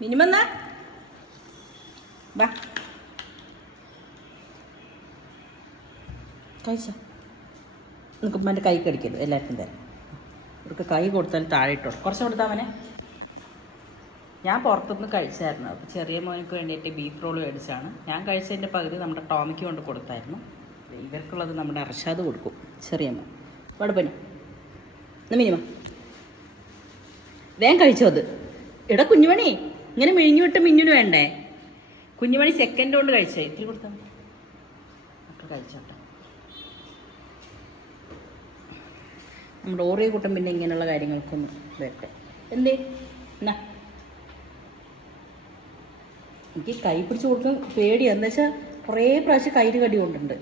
Minimum വാ കഴിച്ച നമുക്ക് ഉമ്മൻ്റെ കൈ കടിക്കരുത്, എല്ലാവർക്കും തരാം. ഇവർക്ക് കൈ കൊടുത്താൽ താഴെ ഇട്ടോ. കുറച്ച് കൊടുത്താൽ അവനെ. ഞാൻ പുറത്തുനിന്ന് കഴിച്ചായിരുന്നു. അപ്പോൾ ചെറിയ മോനക്ക് വേണ്ടിയിട്ട് ബീഫ് റോൾ മേടിച്ചാണ്. ഞാൻ കഴിച്ചതിൻ്റെ പകുതി നമ്മുടെ ടോമിക്ക് കൊണ്ട് കൊടുത്തായിരുന്നു. ഇവർക്കുള്ളത് നമ്മുടെ അർഷാദ് കൊടുക്കും. ചെറിയ മോൻ വടപ്പന് എന്നാ മിനിമം വേഗം കഴിച്ചോ. അത് എടാ കുഞ്ഞുമണി, ഇങ്ങനെ മിഴിഞ്ഞു വിട്ട് മിഞ്ഞിന് വേണ്ടേ? കുഞ്ഞുമണി സെക്കൻഡ് കൊണ്ട് കഴിച്ചേ. ഇത്തിരി കൊടുത്താൽ മക്കൾ കഴിച്ചോട്ടെ. നമ്മുടെ ഓറിയ കൂട്ടം പിന്നെ ഇങ്ങനെയുള്ള കാര്യങ്ങൾക്കൊന്നും വരട്ടെ. എന്തേ എന്നാ എനിക്ക് കൈ പിടിച്ച് കൊടുക്കാൻ പേടിയാണ്. എന്താ വെച്ചാൽ കുറേ പ്രാവശ്യം കയ്യിൽ കടി കൊണ്ടുണ്ട്.